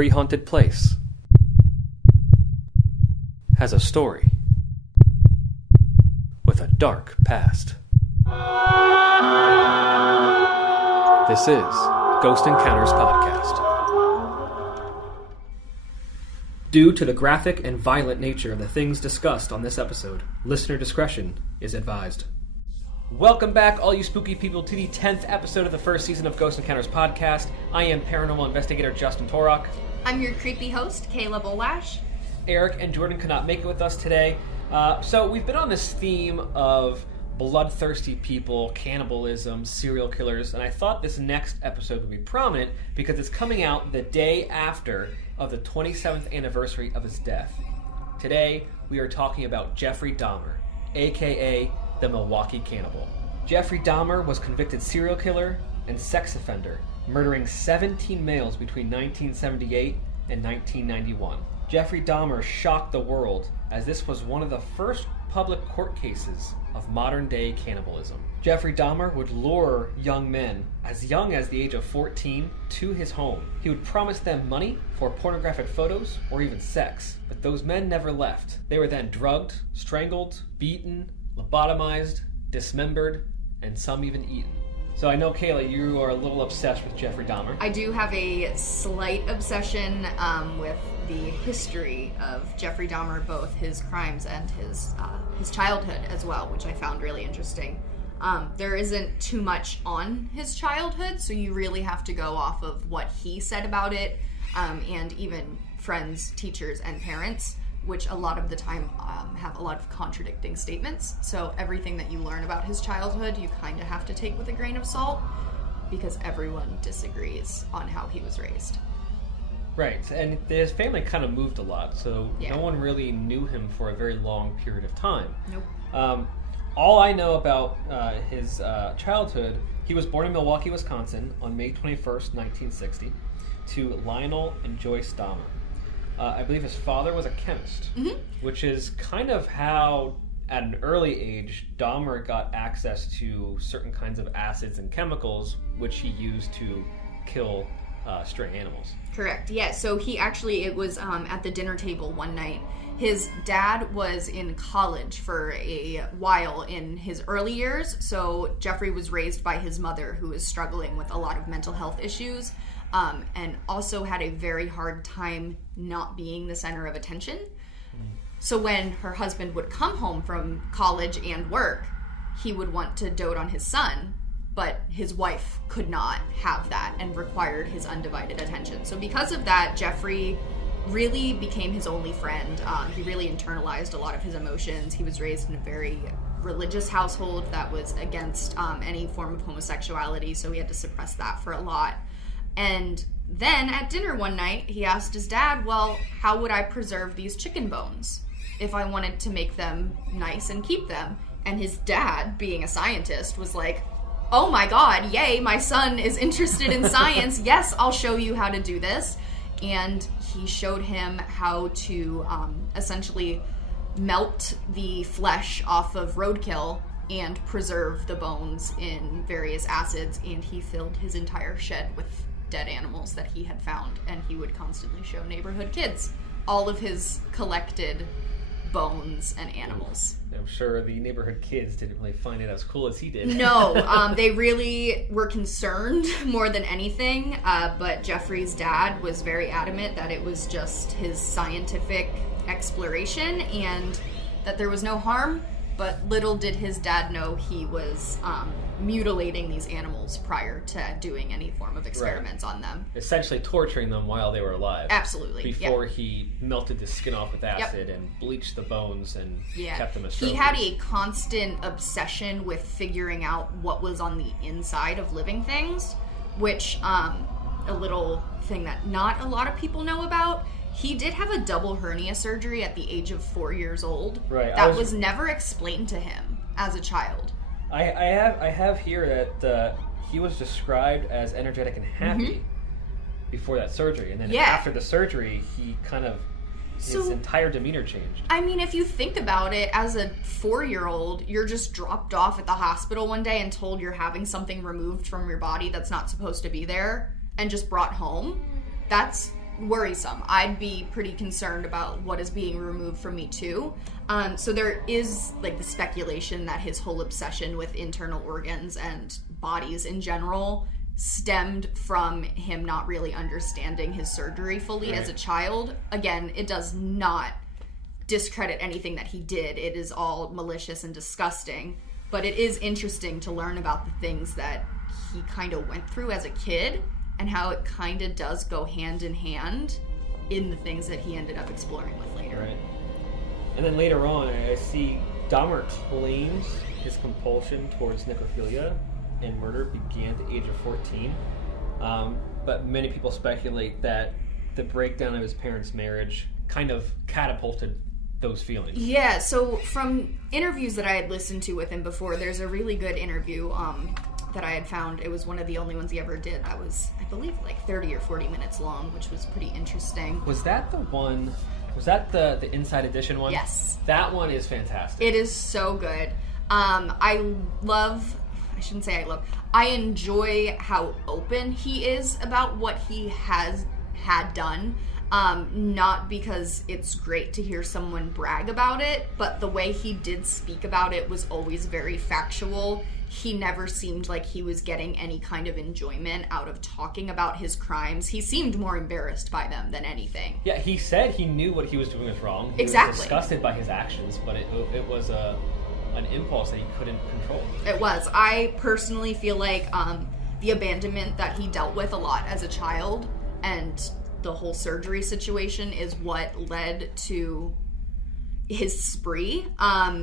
Every haunted place has a story with a dark past. This is Ghost Encounters Podcast. Due to the graphic and violent nature of the things discussed on this episode, listener discretion is advised. Welcome back, all you spooky people, to the 10th episode of the first season of Ghost Encounters Podcast. I am paranormal investigator Justin Torok. I'm your creepy host, Kayla Bolash. Eric and Jordan could not make it with us today. So we've been on this theme of bloodthirsty people, cannibalism, serial killers, and I thought this next episode would be prominent because it's coming out the day after of the 27th anniversary of his death. Today, we are talking about Jeffrey Dahmer, aka the Milwaukee Cannibal. Jeffrey Dahmer was convicted serial killer and sex offender, murdering 17 males between 1978 and 1991. Jeffrey Dahmer shocked the world as this was one of the first public court cases of modern-day cannibalism. Jeffrey Dahmer would lure young men, as young as the age of 14, to his home. He would promise them money for pornographic photos or even sex, but those men never left. They were then drugged, strangled, beaten, lobotomized, dismembered, and some even eaten. So I know, Kayla, you are a little obsessed with Jeffrey Dahmer. I do have a slight obsession with the history of Jeffrey Dahmer, both his crimes and his childhood as well, which I found really interesting. There isn't too much on his childhood, so you really have to go off of what he said about it, and even friends, teachers, and parents, which a lot of the time have a lot of contradicting statements. So everything that you learn about his childhood, you kind of have to take with a grain of salt, because everyone disagrees on how he was raised. Right, and his family kind of moved a lot, so no one really knew him for a very long period of time. Nope. All I know about his childhood, he was born in Milwaukee, Wisconsin on May 21st, 1960, to Lionel and Joyce Dahmer. I believe his father was a chemist, which is kind of how, at an early age, Dahmer got access to certain kinds of acids and chemicals, which he used to kill stray animals. Correct, yeah. So it was at the dinner table one night. His dad was in college for a while in his early years, so Jeffrey was raised by his mother, who was struggling with a lot of mental health issues. And also had a very hard time not being the center of attention. So when her husband would come home from college and work, he would want to dote on his son, but his wife could not have that and required his undivided attention. So because of that, Jeffrey really became his only friend. He really internalized a lot of his emotions. He was raised in a very religious household that was against any form of homosexuality, so he had to suppress that for a lot. And then at dinner one night, he asked his dad, well, how would I preserve these chicken bones if I wanted to make them nice and keep them? And his dad, being a scientist, was like, oh my God, yay, my son is interested in science. Yes, I'll show you how to do this. And he showed him how to essentially melt the flesh off of roadkill and preserve the bones in various acids. And he filled his entire shed with dead animals that he had found, and he would constantly show neighborhood kids all of his collected bones and animals. I'm sure the neighborhood kids didn't really find it as cool as he did. No, they really were concerned more than anything, but Jeffrey's dad was very adamant that it was just his scientific exploration and that there was no harm, but little did his dad know he was mutilating these animals prior to doing any form of experiments on them. Essentially torturing them while they were alive. Absolutely. Before he melted the skin off with acid and bleached the bones and kept them as trophies. He had a constant obsession with figuring out what was on the inside of living things, which, a little thing that not a lot of people know about, he did have a double hernia surgery at the age of 4 years old. Right. That was never explained to him as a child. I have here that he was described as energetic and happy before that surgery, and then after the surgery, he kind of his entire demeanor changed. I mean, if you think about it, as a 4-year-old, you're just dropped off at the hospital one day and told you're having something removed from your body that's not supposed to be there, and just brought home. That's worrisome. I'd be pretty concerned about what is being removed from me too. So there is like the speculation that his whole obsession with internal organs and bodies in general stemmed from him not really understanding his surgery fully as a child. Again, it does not discredit anything that he did. It is all malicious and disgusting. But it is interesting to learn about the things that he kind of went through as a kid and how it kind of does go hand in hand in the things that he ended up exploring with later. Right. And then later on, I see Dahmer claims his compulsion towards necrophilia and murder began at the age of 14. But many people speculate that the breakdown of his parents' marriage kind of catapulted those feelings. Yeah, so from interviews that I had listened to with him before, there's a really good interview that I had found. It was one of the only ones he ever did that was, I believe, like 30 or 40 minutes long, which was pretty interesting. Was that the one... Was that the Inside Edition one? Yes. That one is fantastic. It is so good. I enjoy how open he is about what he has had done. Not because it's great to hear someone brag about it, but the way he did speak about it was always very factual. He never seemed like he was getting any kind of enjoyment out of talking about his crimes. He seemed more embarrassed by them than anything. Yeah, he said he knew what he was doing was wrong. He Exactly. was disgusted by his actions, but it was an impulse that he couldn't control. It was. I personally feel like the abandonment that he dealt with a lot as a child and the whole surgery situation is what led to his spree.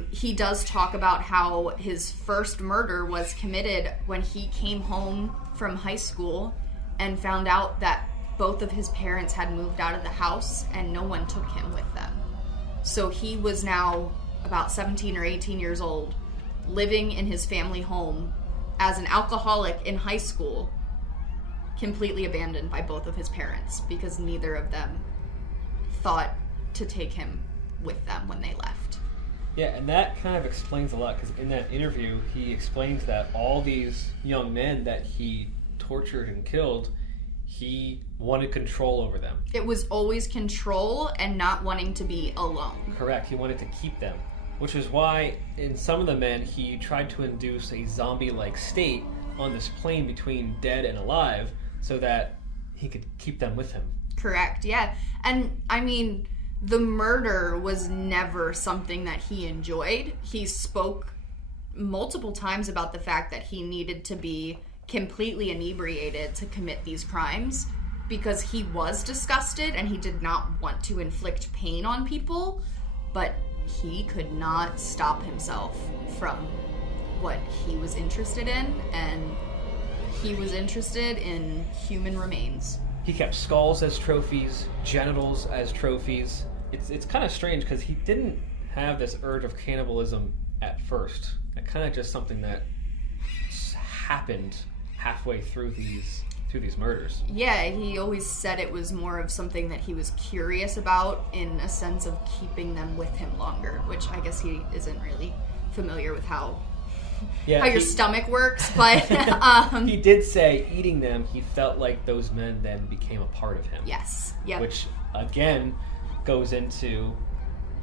He does talk about how his first murder was committed when he came home from high school and found out that both of his parents had moved out of the house and no one took him with them. So he was now about 17 or 18 years old, living in his family home as an alcoholic in high school, completely abandoned by both of his parents because neither of them thought to take him with them when they left. Yeah, and that kind of explains a lot, because in that interview, he explains that all these young men that he tortured and killed, he wanted control over them. It was always control and not wanting to be alone. Correct. He wanted to keep them, which is why in some of the men, he tried to induce a zombie-like state on this plane between dead and alive so that he could keep them with him. Correct, yeah. And, I mean, the murder was never something that he enjoyed. He spoke multiple times about the fact that he needed to be completely inebriated to commit these crimes because he was disgusted and he did not want to inflict pain on people, but he could not stop himself from what he was interested in, and he was interested in human remains. He kept skulls as trophies, genitals as trophies. It's kind of strange because he didn't have this urge of cannibalism at first. It kind of just something that happened halfway through these murders. Yeah, he always said it was more of something that he was curious about in a sense of keeping them with him longer, which I guess he isn't really familiar with how your stomach works, but he did say eating them, he felt like those men then became a part of him. Yes. Yep. Which again goes into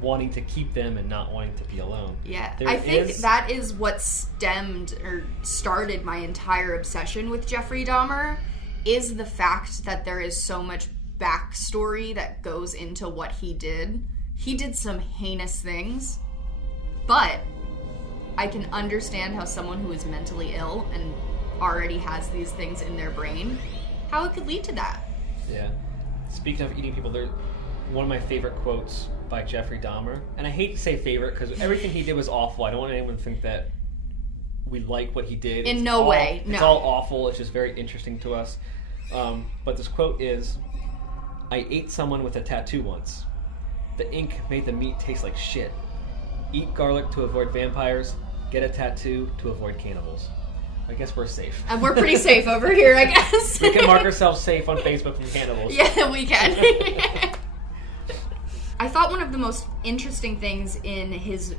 wanting to keep them and not wanting to be alone. Yeah. I think that is what stemmed or started my entire obsession with Jeffrey Dahmer, is the fact that there is so much backstory that goes into what he did. He did some heinous things, but I can understand how someone who is mentally ill and already has these things in their brain, how it could lead to that. Yeah. Speaking of eating people, there's one of my favorite quotes by Jeffrey Dahmer, and I hate to say favorite because everything he did was awful. I don't want anyone to think that we like what he did. In no way, no. It's all awful. It's just very interesting to us. But this quote is, "I ate someone with a tattoo once. The ink made the meat taste like shit. Eat garlic to avoid vampires. Get a tattoo to avoid cannibals." I guess we're safe. And we're pretty safe over here, I guess. We can mark ourselves safe on Facebook from cannibals. Yeah, we can. I thought one of the most interesting things in his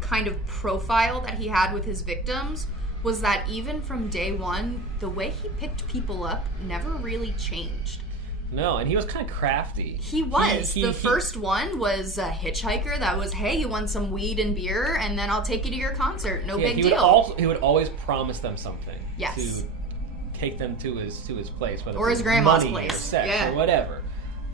kind of profile that he had with his victims was that even from day one, the way he picked people up never really changed. No, and he was kind of crafty. He was. The first one was a hitchhiker that was, hey, you want some weed and beer, and then I'll take you to your concert. No big deal. He would always promise them something. Yes. To take them to his place, whether or his grandma's place, or sex or whatever.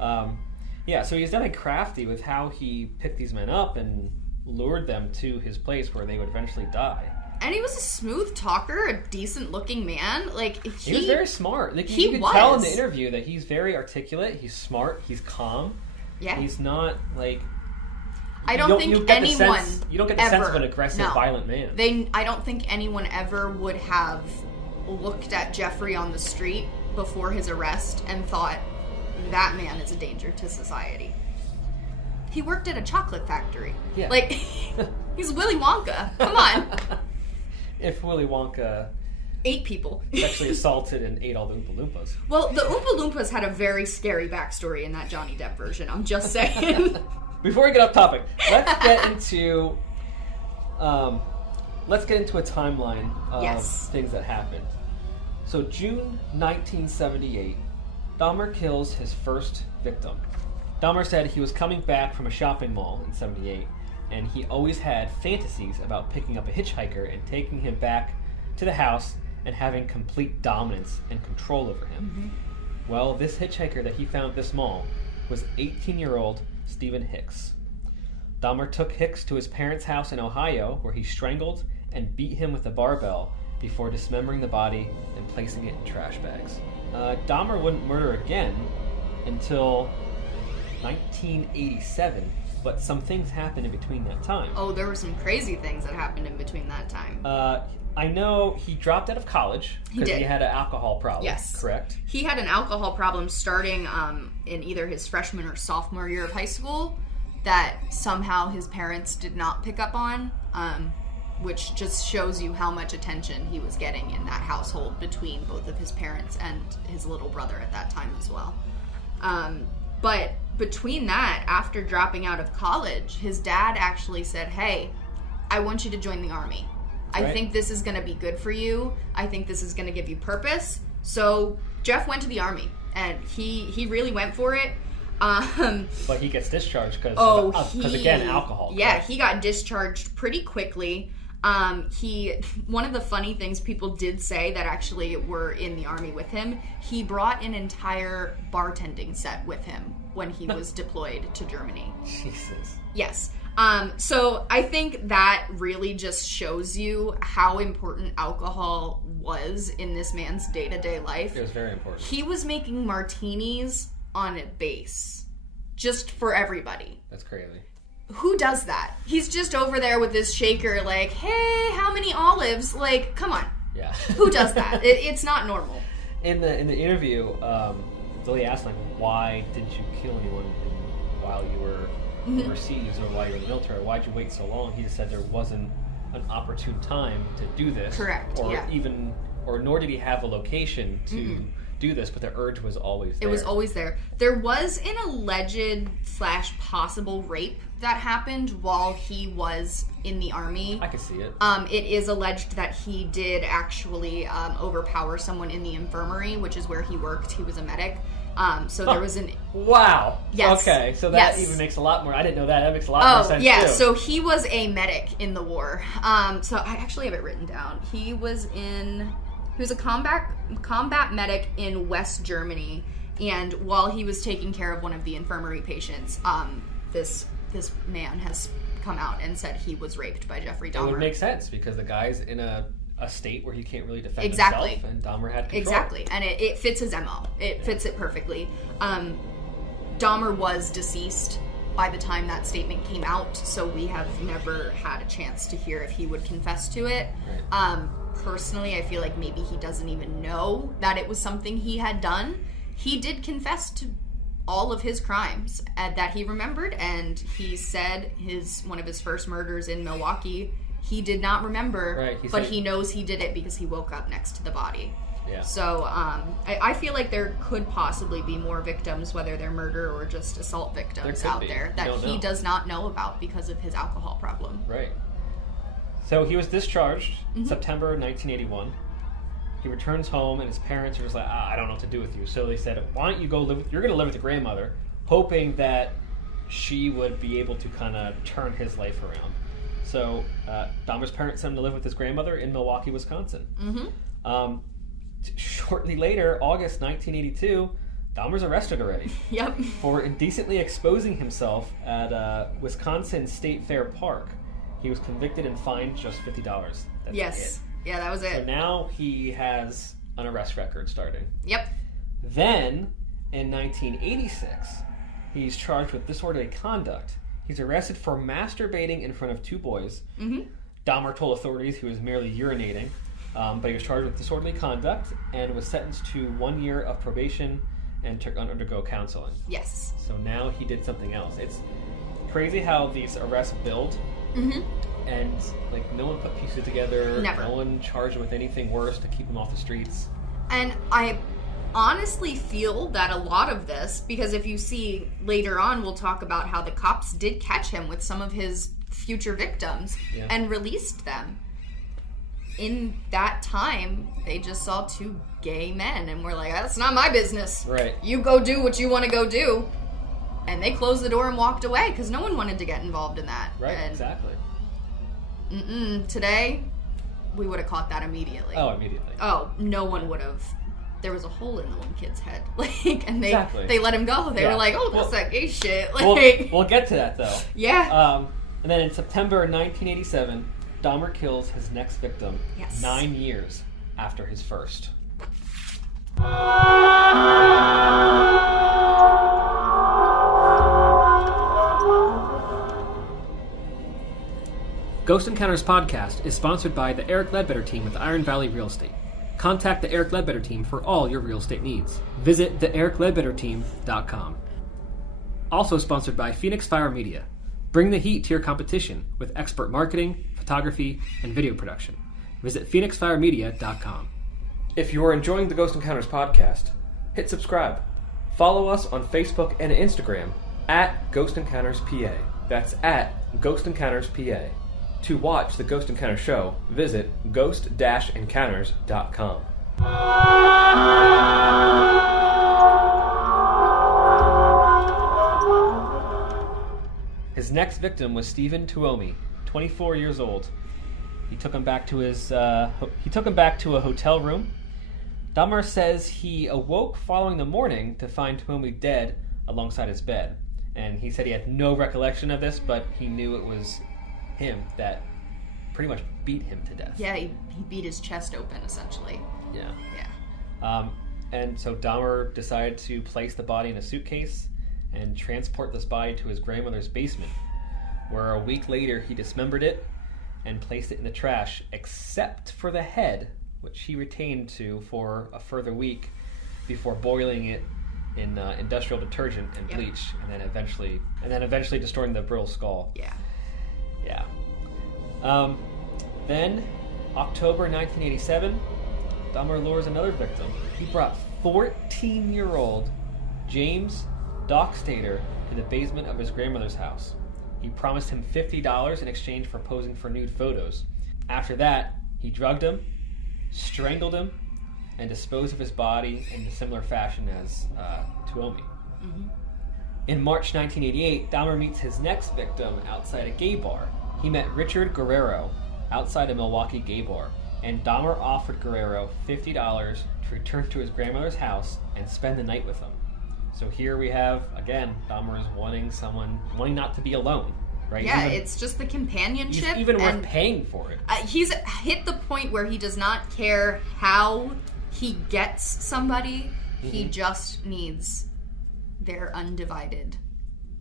So he's definitely crafty with how he picked these men up and lured them to his place where they would eventually die. And he was a smooth talker, a decent-looking man. Like he was very smart. Like, you could tell in the interview that he's very articulate. He's smart. He's calm. Yeah. He's not like. I don't think anyone. You don't get the sense of an aggressive, violent man. I don't think anyone ever would have looked at Jeffrey on the street before his arrest and thought, that man is a danger to society. He worked at a chocolate factory. Yeah. Like, he's Willy Wonka. Come on. If Willy Wonka ate people, sexually assaulted and ate all the Oompa Loompas. Well, the Oompa Loompas had a very scary backstory in that Johnny Depp version. I'm just saying. Before we get off topic, let's get into a timeline of things that happened. So June 1978, Dahmer kills his first victim. Dahmer said he was coming back from a shopping mall in 78, and he always had fantasies about picking up a hitchhiker and taking him back to the house and having complete dominance and control over him. Mm-hmm. Well, this hitchhiker that he found at this mall was 18-year-old Stephen Hicks. Dahmer took Hicks to his parents' house in Ohio, where he strangled and beat him with a barbell before dismembering the body and placing it in trash bags. Dahmer wouldn't murder again until 1987, but some things happened in between that time. Oh, there were some crazy things that happened in between that time. I know he dropped out of college because he had an alcohol problem. Yes. Correct? He had an alcohol problem starting in either his freshman or sophomore year of high school that somehow his parents did not pick up on, which just shows you how much attention he was getting in that household between both of his parents and his little brother at that time as well. But between that, after dropping out of college, his dad actually said, hey, I want you to join the Army. I think this is going to be good for you. I think this is going to give you purpose. So Jeff went to the Army, and he really went for it. But he gets discharged because again, alcohol. Yeah, he got discharged pretty quickly. One of the funny things people did say that actually were in the Army with him, he brought an entire bartending set with him when he was deployed to Germany. Jesus. Yes. So I think that really just shows you how important alcohol was in this man's day-to-day life. It was very important. He was making martinis on a base just for everybody. That's crazy. Who does that? He's just over there with his shaker like, hey, how many olives? Like, come on. Yeah. Who does that? It's not normal. In the interview, Billy asked, like, why didn't you kill anyone while you were overseas or while you were in the military? Why'd you wait so long? He just said there wasn't an opportune time to do this. Correct, nor did he have a location to do this, but the urge was always there. It was always there. There was an alleged / possible rape that happened while he was in the Army. I could see it. It is alleged that he did actually overpower someone in the infirmary, which is where he worked. He was a medic. So there was an... Wow. Yes. Okay, so that even makes a lot more... I didn't know that. That makes a lot more sense, yeah, too. So he was a medic in the war. So I actually have it written down. He was a combat medic in West Germany, and while he was taking care of one of the infirmary patients, this man has come out and said he was raped by Jeffrey Dahmer. It would make sense, because the guy's in a state where he can't really defend exactly. himself, and Dahmer had control. Exactly, and it fits his MO. It fits it perfectly. Dahmer was deceased by the time that statement came out, so we have never had a chance to hear if he would confess to it. Right. Personally, I feel like maybe he doesn't even know that it was something he had done. He did confess to all of his crimes that he remembered, and he said one of his first murders in Milwaukee, he did not remember, but he knows he did it because he woke up next to the body. Yeah. So I feel like there could possibly be more victims, whether they're murder or just assault victims out there that he does not know about because of his alcohol problem. Right. So he was discharged September 1981. He returns home, and his parents are just like, I don't know what to do with you. So they said, why don't you go you're going to live with the grandmother, hoping that she would be able to kind of turn his life around. So Dahmer's parents sent him to live with his grandmother in Milwaukee, Wisconsin. Shortly later, August 1982, Dahmer's arrested already. Yep. For indecently exposing himself at Wisconsin State Fair Park. He was convicted and fined just $50. That's yes. it. Yeah, that was it. So now he has an arrest record starting. Yep. Then, in 1986, he's charged with disorderly conduct. He's arrested for masturbating in front of 2 boys. Dahmer told authorities he was merely urinating, but he was charged with disorderly conduct and was sentenced to 1 year of probation and to undergo counseling. Yes. So now he did something else. It's crazy how these arrests build. And like no one put pieces together. Never. No one charged him with anything worse to keep him off the streets. And I honestly feel that a lot of this, because if you see later on, we'll talk about how the cops did catch him with some of his future victims and released them. In that time, they just saw 2 gay men and were like, that's not my business. Right. You go do what you want to go do. And they closed the door and walked away because no one wanted to get involved in that. Right, and exactly. Today, we would have caught that immediately. Oh, immediately. Oh, no one would have. There was a hole in the one kid's head, and they Exactly. they let him go. They were like, "Oh, that's that gay shit." We'll get to that though. Yeah. And then in September 1987, Dahmer kills his next victim 9 years after his first. Ghost Encounters podcast is sponsored by the Eric Ledbetter team with Iron Valley Real Estate. Contact the Eric Ledbetter team for all your real estate needs. Visit theericledbetterteam.com. Also sponsored by Phoenix Fire Media. Bring the heat to your competition with expert marketing, photography, and video production. Visit phoenixfiremedia.com. If you are enjoying the Ghost Encounters podcast, hit subscribe. Follow us on Facebook and Instagram at Ghost Encounters PA. That's at Ghost Encounters PA. To watch the Ghost Encounter show, visit ghost-encounters.com. His next victim was Stephen Tuomi, 24 years old. He took him back to a hotel room. Dahmer says he awoke following the morning to find Tuomi dead alongside his bed. And he said he had no recollection of this, but he knew it was him that pretty much beat him to death. Yeah, he beat his chest open, essentially. Yeah. Yeah. And so Dahmer decided to place the body in a suitcase and transport this body to his grandmother's basement, where a week later he dismembered it and placed it in the trash, except for the head, which he retained for a further week before boiling it in industrial detergent and bleach, and then eventually destroying the brittle skull. Yeah. Then, October 1987, Dahmer lures another victim. He brought 14-year-old James Dockstader to the basement of his grandmother's house. He promised him $50 in exchange for posing for nude photos. After that, he drugged him, strangled him, and disposed of his body in a similar fashion as Tuomi. In March 1988, Dahmer meets his next victim outside a gay bar. He met Richard Guerrero outside a Milwaukee gay bar, and Dahmer offered Guerrero $50 to return to his grandmother's house and spend the night with him. So here we have, again, Dahmer is wanting not to be alone, right? Yeah, it's just the companionship. He's even worth paying for it. He's hit the point where he does not care how he gets somebody. He just needs their undivided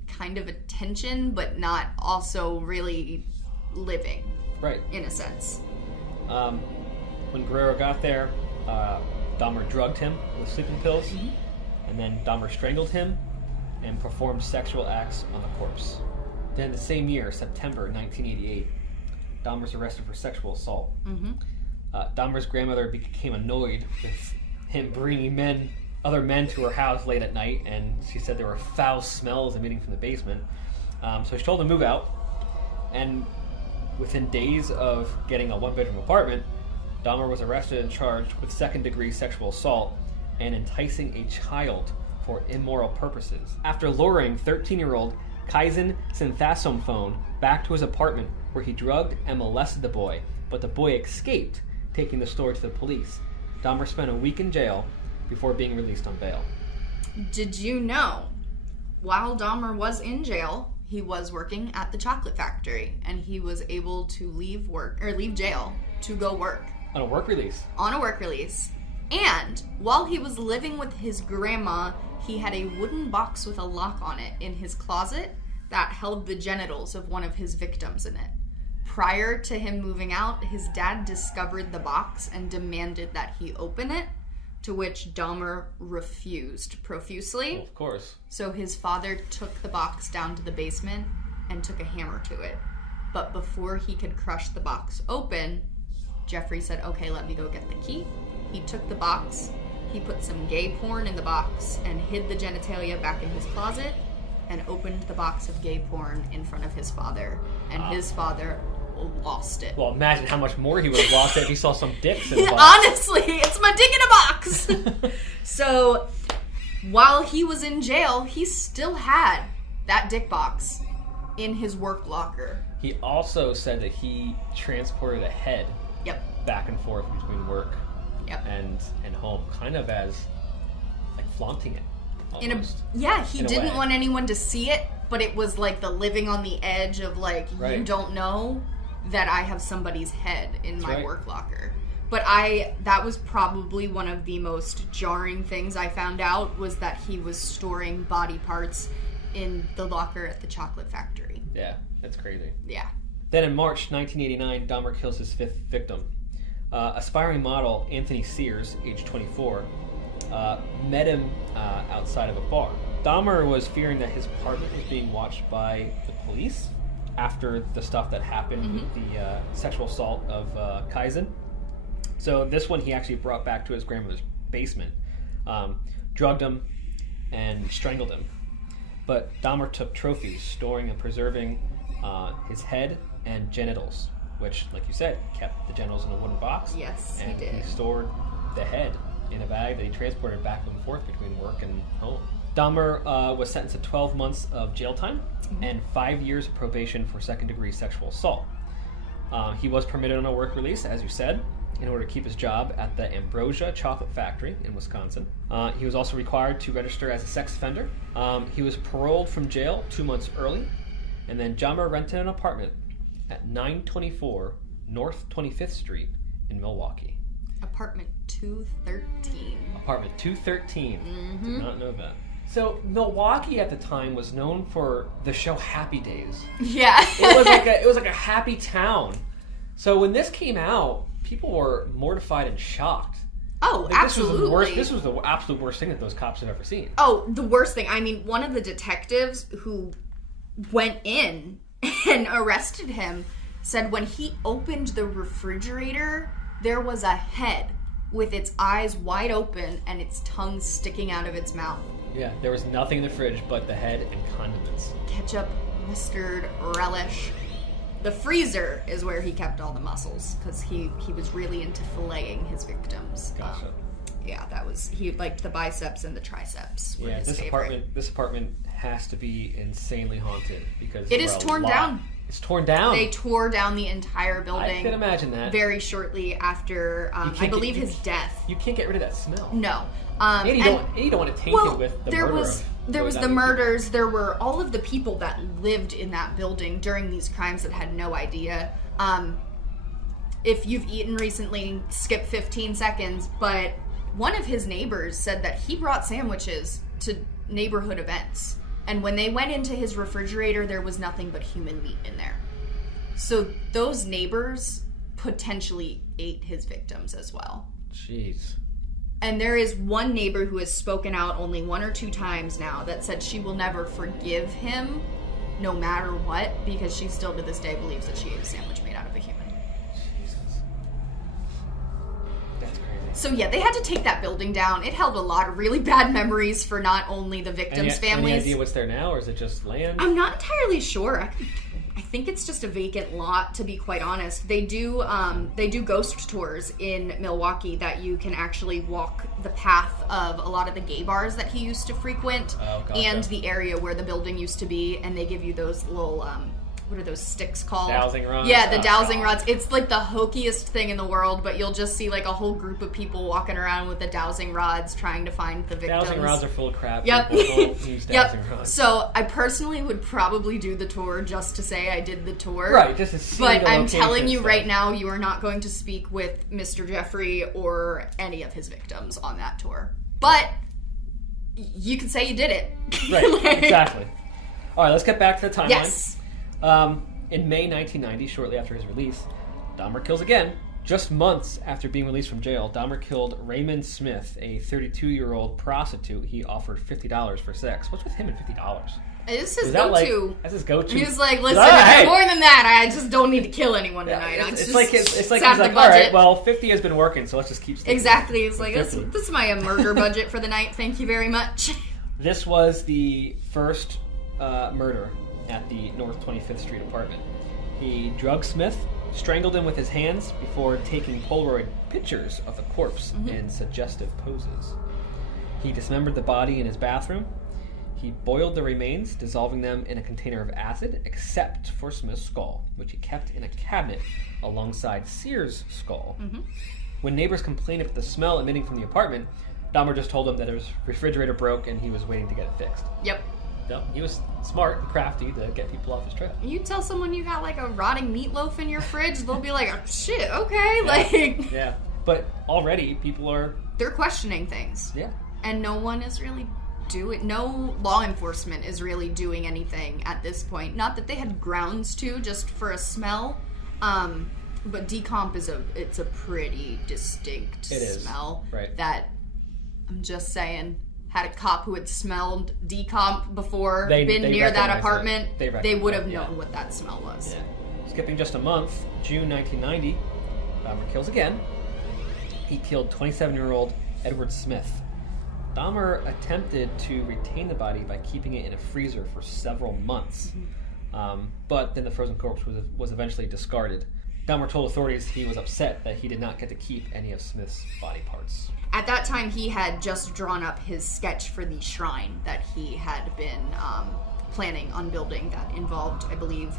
kind of attention, but not also really living. Right. In a sense. When Guerrero got there, Dahmer drugged him with sleeping pills, and then Dahmer strangled him and performed sexual acts on the corpse. Then the same year, September 1988, Dahmer's arrested for sexual assault. Dahmer's grandmother became annoyed with him bringing other men to her house late at night, and she said there were foul smells emitting from the basement. So she told him to move out, and within days of getting a one-bedroom apartment, Dahmer was arrested and charged with second-degree sexual assault and enticing a child for immoral purposes. After luring 13-year-old Kaizen Synthasomphone back to his apartment where he drugged and molested the boy, but the boy escaped, taking the story to the police. Dahmer spent a week in jail before being released on bail. Did you know, while Dahmer was in jail, he was working at the chocolate factory, and he was able to leave jail to go work. On a work release. On a work release. And while he was living with his grandma, he had a wooden box with a lock on it in his closet that held the genitals of one of his victims in it. Prior to him moving out, his dad discovered the box and demanded that he open it, to which Dahmer refused profusely. Well, of course. So his father took the box down to the basement and took a hammer to it. But before he could crush the box open, Jeffrey said, "Okay, let me go get the key." He took the box, he put some gay porn in the box, and hid the genitalia back in his closet, and opened the box of gay porn in front of his father. And his father lost it. Well, imagine how much more he would have lost it if he saw some dicks in the box. Honestly, it's my dick in a box! So, while he was in jail, he still had that dick box in his work locker. He also said that he transported a head back and forth between work and home, kind of as like flaunting it almost. He didn't want anyone to see it, but it was like the living on the edge of like, you don't know that I have somebody's head in my work locker. But that was probably one of the most jarring things I found out, was that he was storing body parts in the locker at the chocolate factory. Yeah, that's crazy. Yeah. Then in March 1989, Dahmer kills his fifth victim. Aspiring model Anthony Sears, age 24, met him outside of a bar. Dahmer was fearing that his apartment was being watched by the police after the stuff that happened with the sexual assault of Kaizen. So this one he actually brought back to his grandmother's basement, drugged him, and strangled him. But Dahmer took trophies, storing and preserving his head and genitals, which, like you said, kept the genitals in a wooden box. Yes, and he did. He stored the head in a bag that he transported back and forth between work and home. Dahmer was sentenced to 12 months of jail time and 5 years of probation for second-degree sexual assault. He was permitted on a work release, as you said, in order to keep his job at the Ambrosia Chocolate Factory in Wisconsin. He was also required to register as a sex offender. He was paroled from jail 2 months early, and then Dahmer rented an apartment at 924 North 25th Street in Milwaukee. Apartment 213. Apartment 213. Did not know that. So Milwaukee at the time was known for the show Happy Days. Yeah. it was like a happy town. So when this came out, people were mortified and shocked. Oh, like, absolutely. This was the absolute worst thing that those cops had ever seen. Oh, the worst thing. I mean, one of the detectives who went in and arrested him said when he opened the refrigerator, there was a head with its eyes wide open and its tongue sticking out of its mouth. Yeah, there was nothing in the fridge but the head and condiments. Ketchup, mustard, relish. The freezer is where he kept all the mussels, because he was really into filleting his victims. Gotcha. He liked the biceps and the triceps. Were his this favorite. this apartment has to be insanely haunted because it is torn down. It's torn down. They tore down the entire building. I can imagine that. Very shortly after, I believe, his death. You can't get rid of that smell. No. And you don't want to taint it with the murder. There was the murders. There were all of the people that lived in that building during these crimes that had no idea. If you've eaten recently, skip 15 seconds. But one of his neighbors said that he brought sandwiches to neighborhood events. And when they went into his refrigerator, there was nothing but human meat in there. So those neighbors potentially ate his victims as well. Jeez. And there is one neighbor who has spoken out only 1 or 2 times now that said she will never forgive him no matter what, because she still to this day believes that she ate a sandwich made out of a human. Jesus. That's crazy. So yeah, they had to take that building down. It held a lot of really bad memories for not only the victims' families. Any idea what's there now, or is it just land? I'm not entirely sure. I think it's just a vacant lot, to be quite honest. They do ghost tours in Milwaukee that you can actually walk the path of a lot of the gay bars that he used to frequent, and the area where the building used to be, and they give you those little what are those sticks called? Dowsing rods. Yeah, the dowsing rods. It's like the hokiest thing in the world, but you'll just see like a whole group of people walking around with the dowsing rods trying to find the victims. Dowsing rods are full of crap. Yep. People don't use dowsing rods. So I personally would probably do the tour just to say I did the tour. Right, just to see But the I'm location telling you and right stuff. now, you are not going to speak with Mr. Jeffrey or any of his victims on that tour. But you can say you did it. Right, exactly. All right, let's get back to the timeline. Yes. In May 1990, shortly after his release, Dahmer kills again. Just months after being released from jail, Dahmer killed Raymond Smith, a 32-year-old prostitute he offered $50 for sex. What's with him and $50? This is his go-to. That's his go-to. He was like, listen, if more than that, I just don't need to kill anyone tonight. It's like he's like, all right, well, 50 has been working, so let's just keep sticking. Exactly. It's like, this 50. is my murder budget for the night. Thank you very much. This was the first murder at the North 25th Street apartment. He drugged Smith, strangled him with his hands before taking Polaroid pictures of the corpse in suggestive poses. He dismembered the body in his bathroom. He boiled the remains, dissolving them in a container of acid, except for Smith's skull, which he kept in a cabinet alongside Sears' skull. When neighbors complained about the smell emitting from the apartment, Dahmer just told them that his refrigerator broke and he was waiting to get it fixed. Yep. So he was smart and crafty to get people off his trail. You tell someone you got like a rotting meatloaf in your fridge, they'll be like, oh, shit, okay. Yeah. But already people are... They're questioning things. Yeah. And no one is really no law enforcement is really doing anything at this point. Not that they had grounds to, just for a smell. But decomp it's a pretty distinct smell. Right. That, I'm just saying, had a cop who had smelled decomp before, been near that apartment, they would have known what that smell was. Yeah. Skipping just a month, June 1990, Dahmer kills again. He killed 27-year-old Edward Smith. Dahmer attempted to retain the body by keeping it in a freezer for several months. But then the frozen corpse was eventually discarded. Dahmer told authorities he was upset that he did not get to keep any of Smith's body parts. At that time, he had just drawn up his sketch for the shrine that he had been planning on building that involved, I believe,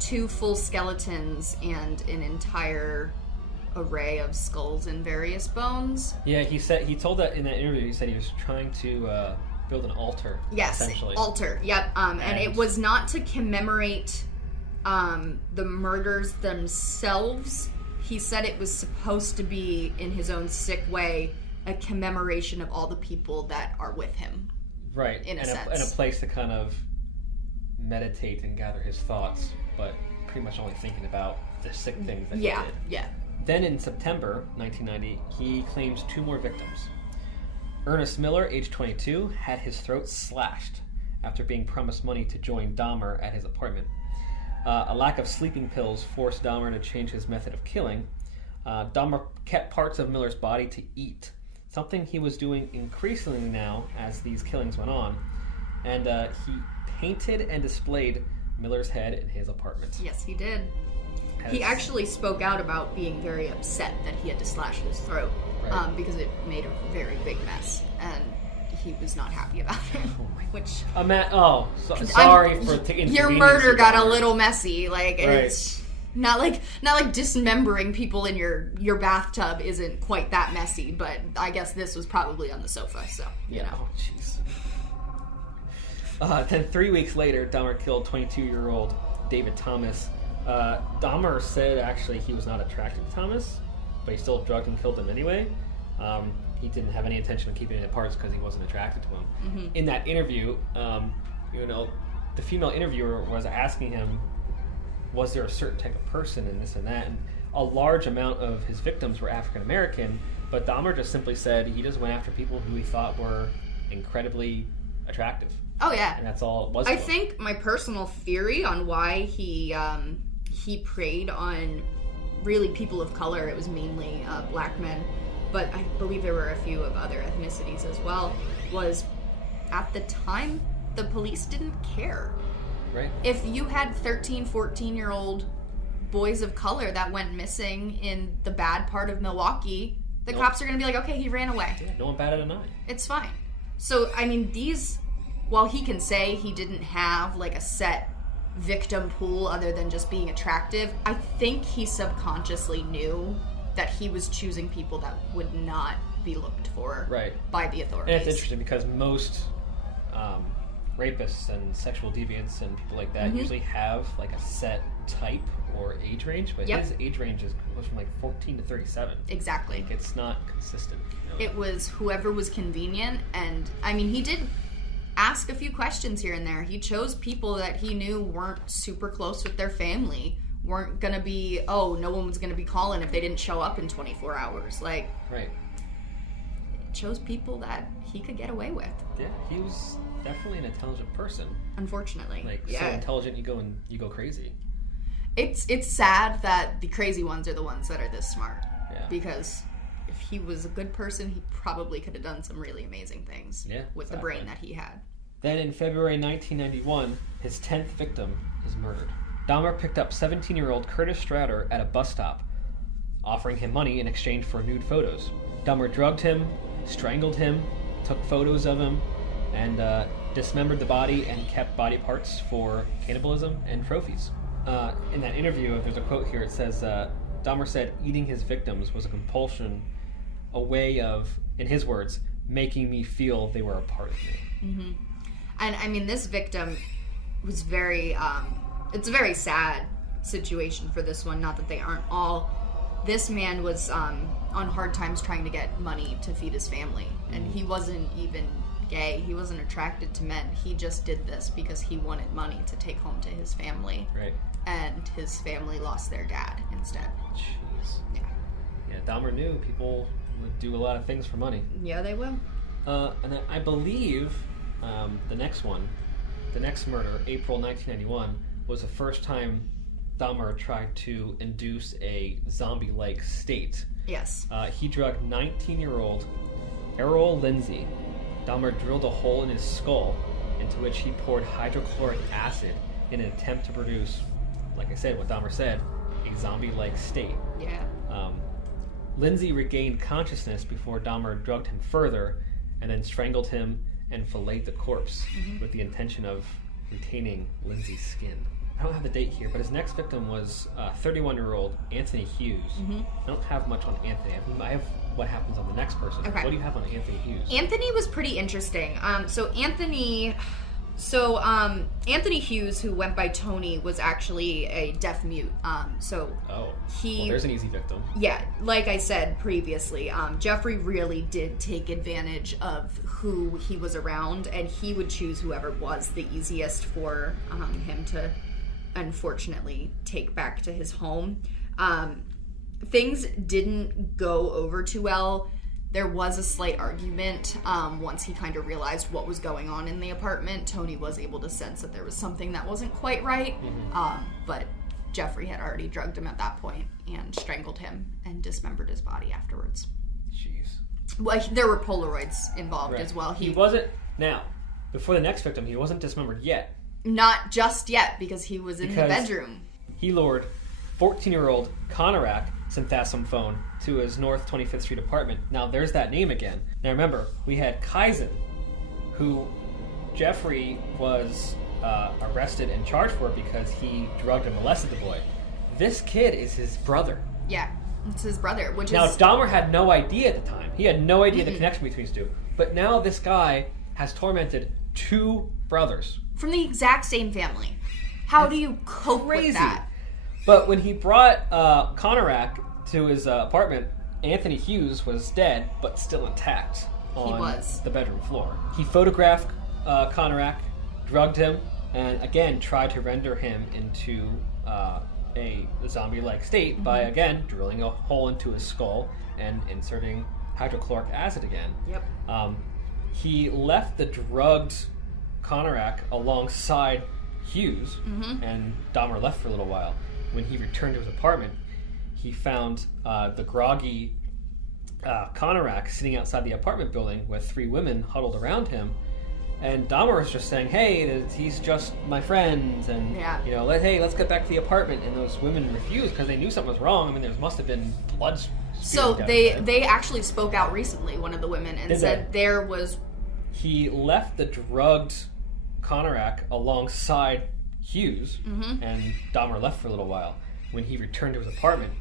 2 full skeletons and an entire array of skulls and various bones. Yeah, he told that in that interview. He said he was trying to build an altar. Yes, essentially. altar. Yep. And it was not to commemorate the murders themselves. He said it was supposed to be, in his own sick way, a commemoration of all the people that are with him. Right. In a sense. And a place to kind of meditate and gather his thoughts, but pretty much only thinking about the sick things that he did. Yeah. Then in September 1990, he claims 2 more victims. Ernest Miller, age 22, had his throat slashed after being promised money to join Dahmer at his apartment. A lack of sleeping pills forced Dahmer to change his method of killing. Dahmer kept parts of Miller's body to eat, something he was doing increasingly now as these killings went on. And he painted and displayed Miller's head in his apartment. Yes, he did. He actually spoke out about being very upset that he had to slash his throat, right. Because it made a very big mess, and he was not happy about it. Which sorry for taking your murder got a little messy. Like right. It's not like dismembering people in your bathtub isn't quite that messy, but I guess this was probably on the sofa. So you know. Oh jeez. Then 3 weeks later, Dahmer killed 22-year-old David Thomas. Dahmer said actually he was not attracted to Thomas, but he still drugged and killed him anyway. He didn't have any intention of keeping it apart because he wasn't attracted to him. Mm-hmm. In that interview, the female interviewer was asking him, was there a certain type of person and this and that? And a large amount of his victims were African American, but Dahmer just simply said he just went after people who he thought were incredibly attractive. Oh yeah, and that's all it was. I think my personal theory on why he preyed on really people of color, it was mainly black men, but I believe there were a few of other ethnicities as well, was at the time the police didn't care. Right. If you had 13, 14-year-old boys of color that went missing in the bad part of Milwaukee, the cops are going to be like, okay, he ran away. Yeah, no one batted an eye. It's fine. So, I mean, while he can say he didn't have, like, a set victim pool other than just being attractive, I think he subconsciously knew that he was choosing people that would not be looked for by the authorities. And it's interesting because most rapists and sexual deviants and people like that usually have like a set type or age range, but his age range was from like 14 to 37. Exactly. Like, it's not consistent. You know? It was whoever was convenient, and I mean, he did ask a few questions here and there. He chose people that he knew weren't super close with their family, weren't gonna be, no one was gonna be calling if they didn't show up in 24 hours. Like, right. Chose people that he could get away with. Yeah, he was definitely an intelligent person. Unfortunately. Like, so intelligent you go crazy. It's sad that the crazy ones are the ones that are this smart. Yeah. Because if he was a good person, he probably could have done some really amazing things with the brain that he had. Then in February 1991, his 10th victim is murdered. Dahmer picked up 17-year-old Curtis Strader at a bus stop, offering him money in exchange for nude photos. Dahmer drugged him, strangled him, took photos of him, and dismembered the body and kept body parts for cannibalism and trophies. In that interview, there's a quote here. It says, Dahmer said eating his victims was a compulsion, a way of, in his words, making me feel they were a part of me. Mm-hmm. And I mean, this victim was very, it's a very sad situation for this one. Not that they aren't all. This man was on hard times trying to get money to feed his family. And he wasn't even gay. He wasn't attracted to men. He just did this because he wanted money to take home to his family. Right. And his family lost their dad instead. Jeez. Yeah. Yeah, Dahmer knew people would do a lot of things for money. Yeah, they will. And I believe the next murder, April 1991, was the first time Dahmer tried to induce a zombie-like state. Yes. He drugged 19-year-old Errol Lindsay. Dahmer drilled a hole in his skull into which he poured hydrochloric acid in an attempt to produce, like I said, what Dahmer said, a zombie-like state. Yeah. Lindsay regained consciousness before Dahmer drugged him further and then strangled him and filleted the corpse with the intention of retaining Lindsay's skin. I don't have the date here, but his next victim was 31-year-old Anthony Hughes. I don't have much on Anthony. I have what happens on the next person. Okay. What do you have on Anthony Hughes? Anthony was pretty interesting. Anthony Hughes, who went by Tony, was actually a deaf mute. Well, there's an easy victim. Yeah, like I said previously, Jeffrey really did take advantage of who he was around, and he would choose whoever was the easiest for him to, unfortunately, take back to his home. Things didn't go over too well. There was a slight argument once he kind of realized what was going on in the apartment. Tony was able to sense that there was something that wasn't quite right, but Jeffrey had already drugged him at that point and strangled him and dismembered his body afterwards. Jeez. Well, there were Polaroids involved as well. He wasn't, now, before the next victim, he wasn't dismembered yet. Not just yet, because he was in the bedroom. He lured 14-year-old Conorak Synthasum phone to his North 25th Street apartment. Now, there's that name again. Now, remember, we had Kaizen, who Jeffrey was arrested and charged for because he drugged and molested the boy. This kid is his brother. Yeah, it's his brother, which now, is... Dahmer had no idea at the time. He had no idea the connection between these two. But now this guy has tormented two brothers. From the exact same family. How do you cope with that? But when he brought Conorak to his apartment, Anthony Hughes was dead, but still intact on the bedroom floor. He photographed Conorak, drugged him, and again tried to render him into a zombie-like state by, again, drilling a hole into his skull and inserting hydrochloric acid again. Yep. He left the drugged Conorak alongside Hughes, and Dahmer left for a little while. When he returned to his apartment, he found the groggy Conorak sitting outside the apartment building with three women huddled around him, And Dahmer was just saying, hey, he's just my friend, and let's get back to the apartment. And those women refused because they knew something was wrong. I mean, there must have been blood. So they actually spoke out recently, one of the women, and said there was... He left the drugged Konarak alongside Hughes, and Dahmer left for a little while. When he returned to his apartment,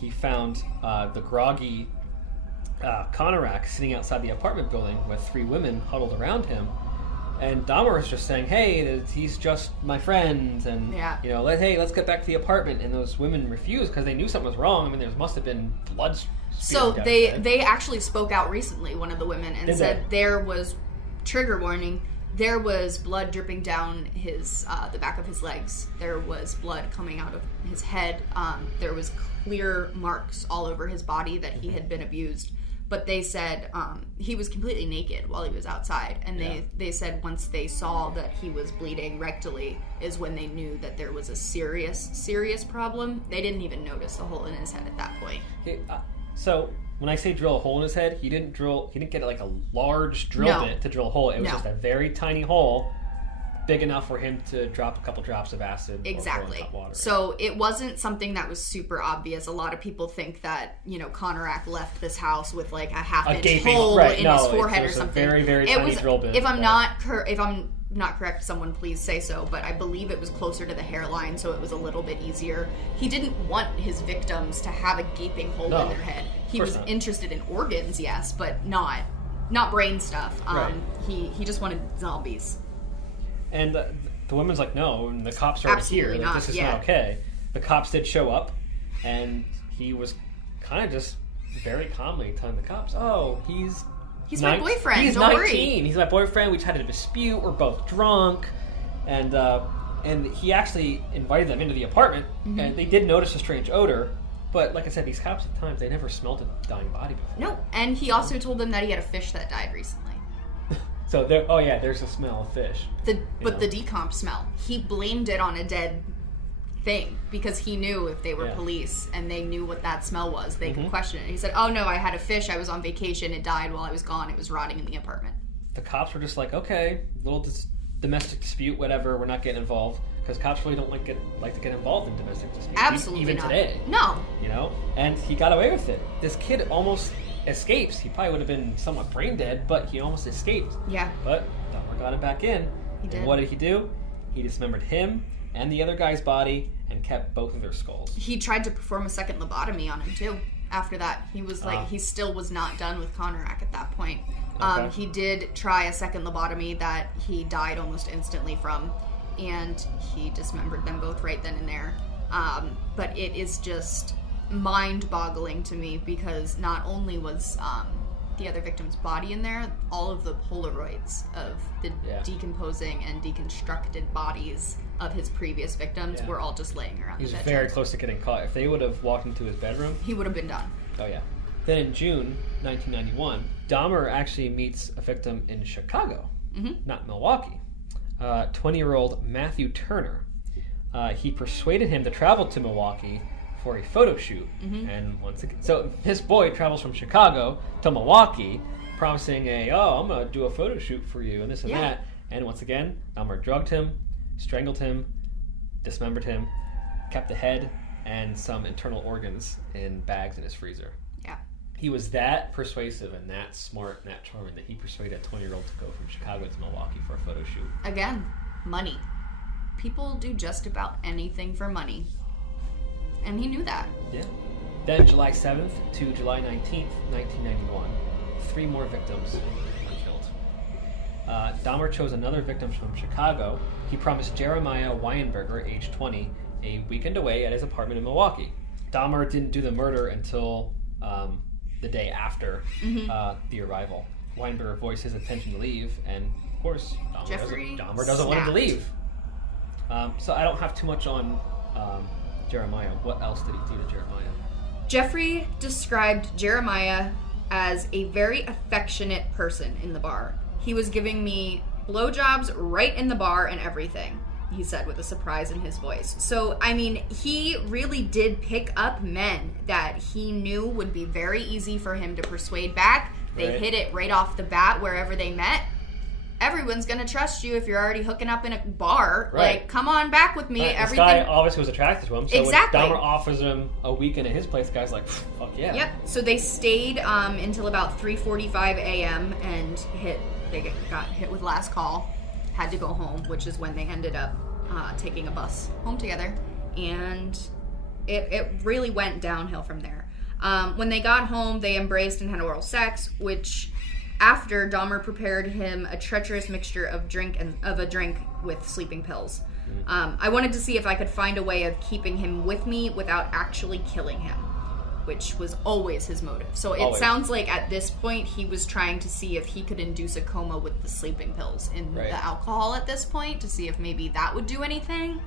he found the groggy Konarak sitting outside the apartment building with 3 women huddled around him. And Dahmer was just saying, hey, he's just my friend, and let's get back to the apartment. And those women refused because they knew something was wrong. I mean, there must have been blood. So they actually spoke out recently, one of the women, and said there was, trigger warning, there was blood dripping down the back of his legs. There was blood coming out of his head. There was clear marks all over his body that he had been abused. But they said he was completely naked while he was outside. And they said once they saw that he was bleeding rectally is when they knew that there was a serious problem. They didn't even notice the hole in his head at that point. So when I say drill a hole in his head, he didn't get like a large drill bit to drill a hole. It was just a very tiny hole, big enough for him to drop a couple drops of acid. Exactly. Or hot water. So it wasn't something that was super obvious. A lot of people think that Konarak left this house with like a half-inch hole in his forehead or something. Very, very tiny drill bit. If I'm not correct, someone please say so. But I believe it was closer to the hairline, so it was a little bit easier. He didn't want his victims to have a gaping hole in their head. He was interested in organs, yes, but not brain stuff. He just wanted zombies. And the woman's like, no, and the cops are here. Like, this is not okay. The cops did show up, and he was kind of just very calmly telling the cops, oh, he's my boyfriend. He's Don't 19. Worry. He's my boyfriend. We just had a dispute. We're both drunk. And he actually invited them into the apartment, and they did notice a strange odor. But like I said, these cops at times, they never smelled a dying body before. No, and he also told them that he had a fish that died recently. So there's a smell of fish. The decomp smell. He blamed it on a dead thing because he knew if they were police and they knew what that smell was, they could question it. He said, oh no, I had a fish, I was on vacation, it died while I was gone, it was rotting in the apartment. The cops were just like, okay, little domestic dispute, whatever, we're not getting involved. Because cops really don't like to get involved in domestic disputes. Absolutely even not. Today. No. And he got away with it. This kid almost escapes. He probably would have been somewhat brain dead, but he almost escaped. Yeah. But Dahmer got him back in. He did. And what did he do? He dismembered him and the other guy's body and kept both of their skulls. He tried to perform a second lobotomy on him too. After that, he was he still was not done with Konarak at that point. Okay. He did try a second lobotomy that he died almost instantly from, and he dismembered them both right then and there. But it is just mind-boggling to me because not only was the other victim's body in there, all of the Polaroids of the decomposing and deconstructed bodies of his previous victims were all just laying around. He was very close to getting caught. If they would have walked into his bedroom, he would have been done. Oh yeah. Then in June 1991, Dahmer actually meets a victim in Chicago, not Milwaukee. 20-year-old Matthew Turner. He persuaded him to travel to Milwaukee for a photo shoot. And once again, so this boy travels from Chicago to Milwaukee, promising I'm going to do a photo shoot for you and this and that. And once again, Dahmer drugged him, strangled him, dismembered him, kept the head and some internal organs in bags in his freezer. Yeah. He was that persuasive and that smart and that charming that he persuaded a 20-year-old to go from Chicago to Milwaukee for a photo shoot. Again, money. People do just about anything for money. And he knew that. Yeah. Then July 7th to July 19th, 1991, 3 more victims were killed. Dahmer chose another victim from Chicago. He promised Jeremiah Weinberger, age 20, a weekend away at his apartment in Milwaukee. Dahmer didn't do the murder until the day after the arrival. Weinberger voiced his intention to leave, and of course, Dahmer doesn't want him to leave. So I don't have too much on Jeremiah. What else did he do to Jeremiah? Jeffrey described Jeremiah as a very affectionate person in the bar. He was giving me blowjobs right in the bar and everything, he said with a surprise in his voice. So, I mean, he really did pick up men that he knew would be very easy for him to persuade back. They hit it right off the bat wherever they met. everyone's gonna trust you if you're already hooking up in a bar. Right. Like, come on back with me. Right. Everything. This guy obviously was attracted to him. So Exactly. when Dahmer offers him a weekend at his place, the guy's like, fuck yeah. Yep. So they stayed until about 3:45 a.m. and they got hit with last call. Had to go home, which is when they ended up taking a bus home together. And it really went downhill from there. When they got home, they embraced and had oral sex, which after Dahmer prepared him a treacherous mixture of a drink with sleeping pills. I wanted to see if I could find a way of keeping him with me without actually killing him, which was always his motive. So it sounds like at this point he was trying to see if he could induce a coma with the sleeping pills in the alcohol at this point to see if maybe that would do anything.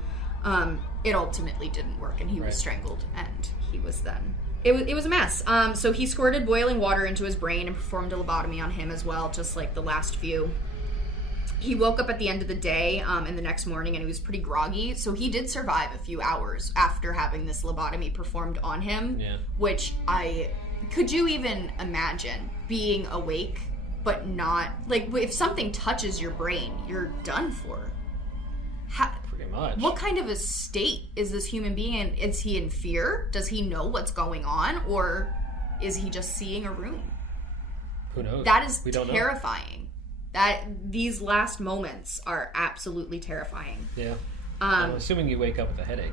It ultimately didn't work, and he was strangled, and he was then... It was a mess. So he squirted boiling water into his brain and performed a lobotomy on him as well, just like the last few. He woke up at the end of the day and the next morning, and he was pretty groggy. So he did survive a few hours after having this lobotomy performed on him, which could you even imagine being awake but not... Like, if something touches your brain, you're done for. Pretty much. What kind of a state is this human being in? Is he in fear? Does he know what's going on? Or is he just seeing a room? Who knows? That is we don't terrifying. Know. These last moments are absolutely terrifying. Yeah. I'm assuming you wake up with a headache.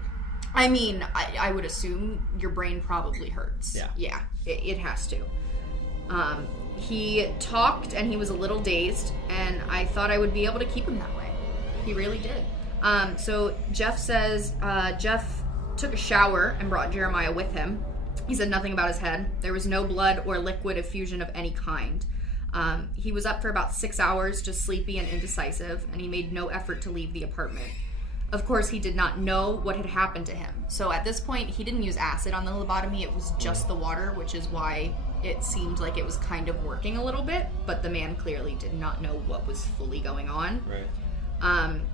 I mean, I would assume your brain probably hurts. Yeah. Yeah, it has to. He talked and he was a little dazed, and I thought I would be able to keep him that way. He really did. So Jeff says Jeff took a shower and brought Jeremiah with him. He said nothing about his head. There was no blood or liquid effusion of any kind. He was up for about 6 hours, just sleepy and indecisive, and he made no effort to leave the apartment. Of course, he did not know what had happened to him. So at this point, he didn't use acid on the lobotomy. It was just the water, which is why it seemed like it was kind of working a little bit. But the man clearly did not know what was fully going on. Right.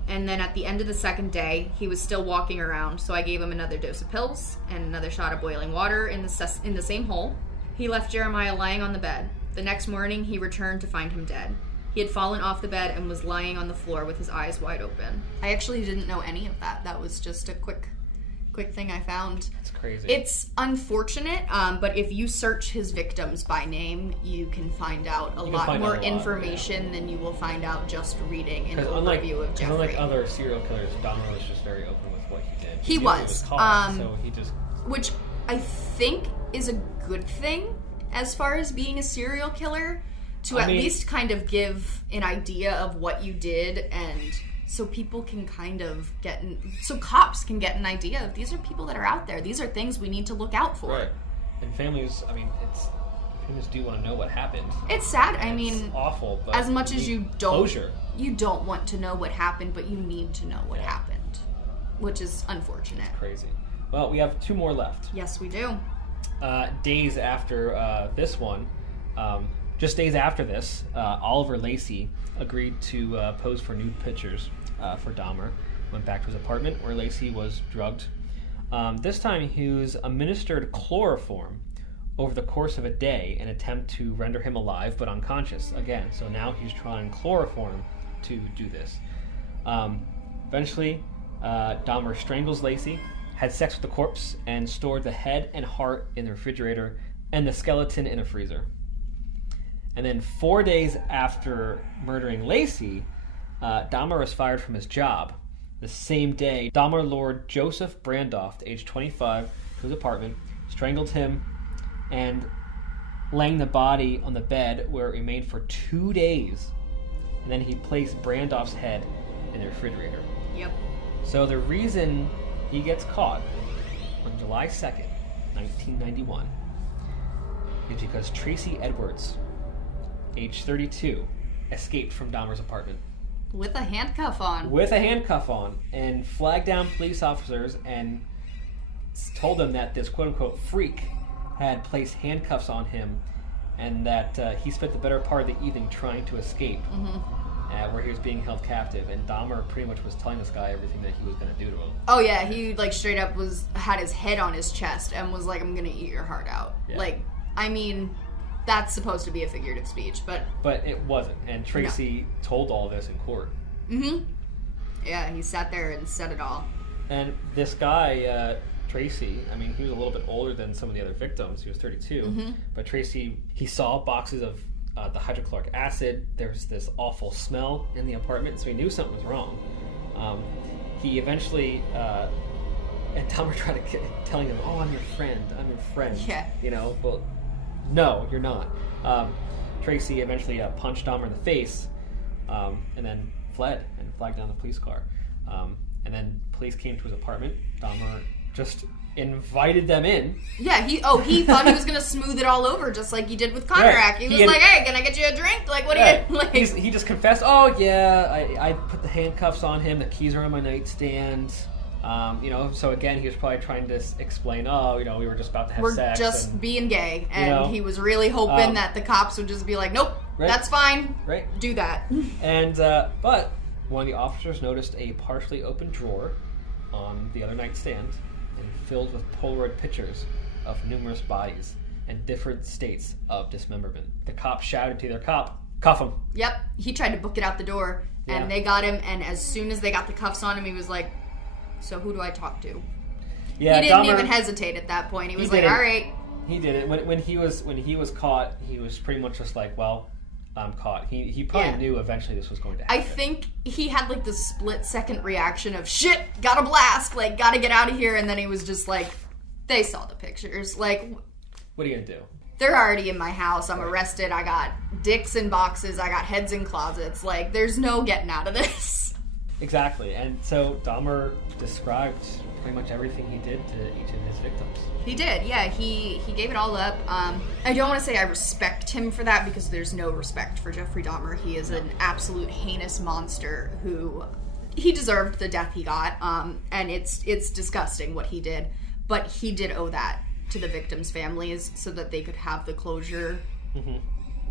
And then at the end of the second day, he was still walking around. So I gave him another dose of pills and another shot of boiling water in the same hole. He left Jeremiah lying on the bed. The next morning, he returned to find him dead. He had fallen off the bed and was lying on the floor with his eyes wide open. I actually didn't know any of that. That was just a quick thing I found. It's crazy. It's unfortunate, but if you search his victims by name, you can find out a lot more information than you will find out just reading an overview of Jeffrey. Unlike other serial killers, Dahmer was just very open with what he did. He was. Caught, so he just... Which I think is a good thing as far as being a serial killer. To at least kind of give an idea of what you did, and so people can kind of so cops can get an idea of these are people that are out there. These are things we need to look out for. Right. And families, families do want to know what happened. It's sad. It's awful. But as much as you don't, closure. You don't want to know what happened, but you need to know what happened, which is unfortunate. It's crazy. Well, we have 2 more left. Yes, we do. Days after this one. Just days after this, Oliver Lacey agreed to pose for nude pictures for Dahmer. Went back to his apartment where Lacey was drugged. This time he was administered chloroform over the course of a day in an attempt to render him alive but unconscious again. So now he's trying chloroform to do this. Eventually, Dahmer strangles Lacey, had sex with the corpse, and stored the head and heart in the refrigerator and the skeleton in a freezer. And then 4 days after murdering Lacey, Dahmer was fired from his job. The same day, Dahmer lured Joseph Brandoff, age 25, to his apartment, strangled him, and laying the body on the bed where it remained for 2 days. And then he placed Brandoff's head in the refrigerator. Yep. So the reason he gets caught on July 2nd, 1991, is because Tracy Edwards, age 32, escaped from Dahmer's apartment. With a handcuff on. And flagged down police officers and told them that this quote-unquote freak had placed handcuffs on him and that he spent the better part of the evening trying to escape, where he was being held captive. And Dahmer pretty much was telling this guy everything that he was going to do to him. Oh yeah, he straight up had his head on his chest and was like, I'm going to eat your heart out. Yeah. that's supposed to be a figurative speech, but it wasn't. And Tracy told all this in court. Mm-hmm. Yeah, he sat there and said it all. And this guy, Tracy, I mean, he was a little bit older than some of the other victims. He was 32. Mm-hmm. But Tracy, he saw boxes of the hydrochloric acid. There was this awful smell in the apartment, so he knew something was wrong. He eventually, and Dahmer tried to telling him, "Oh, I'm your friend. I'm your friend." Yeah. You know, well, no, you're not. Tracy eventually punched Dahmer in the face, and then fled and flagged down the police car. And then police came to his apartment. Dahmer just invited them in. Yeah, he thought he was gonna smooth it all over, just like he did with Conrack. Right. He was like, "Hey, can I get you a drink? Like, what are you like?" He just confessed. "Oh yeah, I put the handcuffs on him. The keys are on my nightstand." So again, he was probably trying to explain, we were just about to have sex. We're just being gay. And he was really hoping that the cops would just be like, "Nope, right, that's fine. Right. Do that." And, but one of the officers noticed a partially open drawer on the other nightstand and filled with Polaroid pictures of numerous bodies and different states of dismemberment. The cop shouted to their cop, "Cuff him." Yep. He tried to book it out the door, and they got him, and as soon as they got the cuffs on him, he was like, "So who do I talk to?" Yeah, he didn't even hesitate at that point. He was like, "All right." He did it. When he was caught, he was pretty much just like, "Well, I'm caught." He probably knew eventually this was going to happen. I think he had like the split-second reaction of, "Shit, gotta blast, like, gotta get out of here," and then he was just like, "They saw the pictures. Like, what are you gonna do? They're already in my house. I'm arrested. I got dicks in boxes. I got heads in closets. Like, there's no getting out of this." Exactly. And so Dahmer described pretty much everything he did to each of his victims. He did, yeah. He gave it all up. I don't want to say I respect him for that, because there's no respect for Jeffrey Dahmer. He is an absolute heinous monster who... He deserved the death he got, and it's disgusting what he did. But he did owe that to the victims' families so that they could have the closure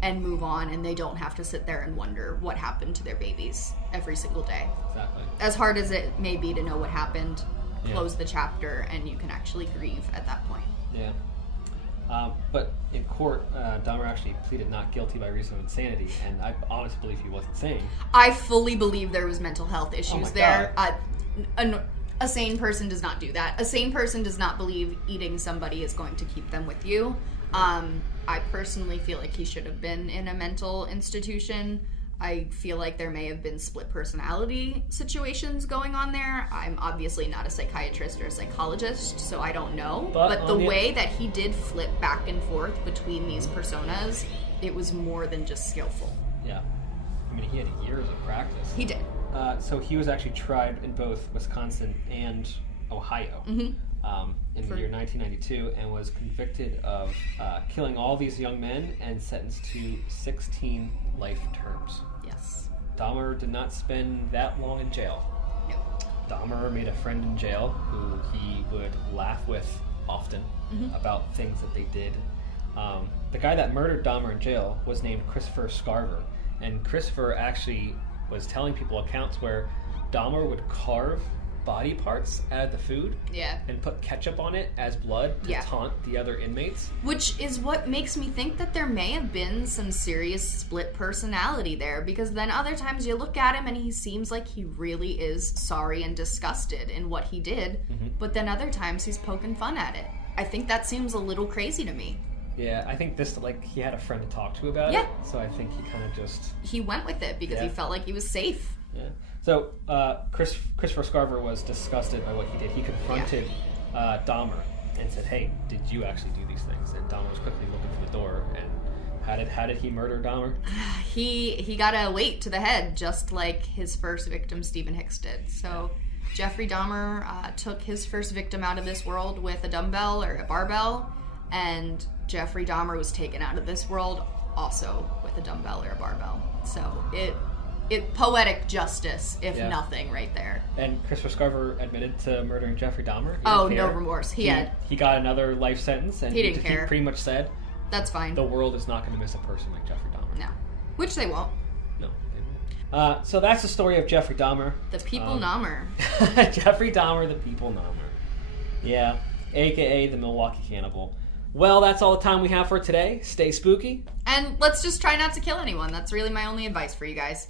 and move on, and they don't have to sit there and wonder what happened to their babies every single day. Exactly. As hard as it may be to know what happened, close the chapter, and you can actually grieve at that point. Yeah. But in court, Dahmer actually pleaded not guilty by reason of insanity, and I honestly believe he was insane. I fully believe there was mental health issues there. God. A sane person does not do that. A sane person does not believe eating somebody is going to keep them with you. I personally feel like he should have been in a mental institution. I feel like there may have been split personality situations going on there. I'm obviously not a psychiatrist or a psychologist, so I don't know. But the way that he did flip back and forth between these personas, it was more than just skillful. Yeah. I mean, he had years of practice. He did. So he was actually tried in both Wisconsin and Ohio in the year 1992, and was convicted of killing all these young men and sentenced to 16 life terms. Yes. Dahmer did not spend that long in jail. No. Dahmer made a friend in jail who he would laugh with often about things that they did. The guy that murdered Dahmer in jail was named Christopher Scarver, and Christopher actually was telling people accounts where Dahmer would carve body parts out of the food and put ketchup on it as blood to taunt the other inmates. Which is what makes me think that there may have been some serious split personality there, because then other times you look at him and he seems like he really is sorry and disgusted in what he did, but then other times he's poking fun at it. I think that seems a little crazy to me. Yeah, I think this, he had a friend to talk to about it, so I think he kind of just... He went with it because he felt like he was safe. Yeah. So, Christopher Scarver was disgusted by what he did. He confronted Dahmer and said, "Hey, did you actually do these things?" And Dahmer was quickly looking for the door. And how did he murder Dahmer? He got a weight to the head, just like his first victim, Stephen Hicks, did. So, Jeffrey Dahmer took his first victim out of this world with a dumbbell or a barbell, and Jeffrey Dahmer was taken out of this world also with a dumbbell or a barbell. So it poetic justice, if nothing, right there. And Christopher Scarver admitted to murdering Jeffrey Dahmer. Oh, no remorse. He got another life sentence, and he didn't care. He pretty much said, "That's fine. The world is not going to miss a person like Jeffrey Dahmer." No, which they won't. No. So that's the story of Jeffrey Dahmer. The People Dahmer. Jeffrey Dahmer, the People Dahmer. Yeah, a.k.a. the Milwaukee Cannibal. Well, that's all the time we have for today. Stay spooky. And let's just try not to kill anyone. That's really my only advice for you guys.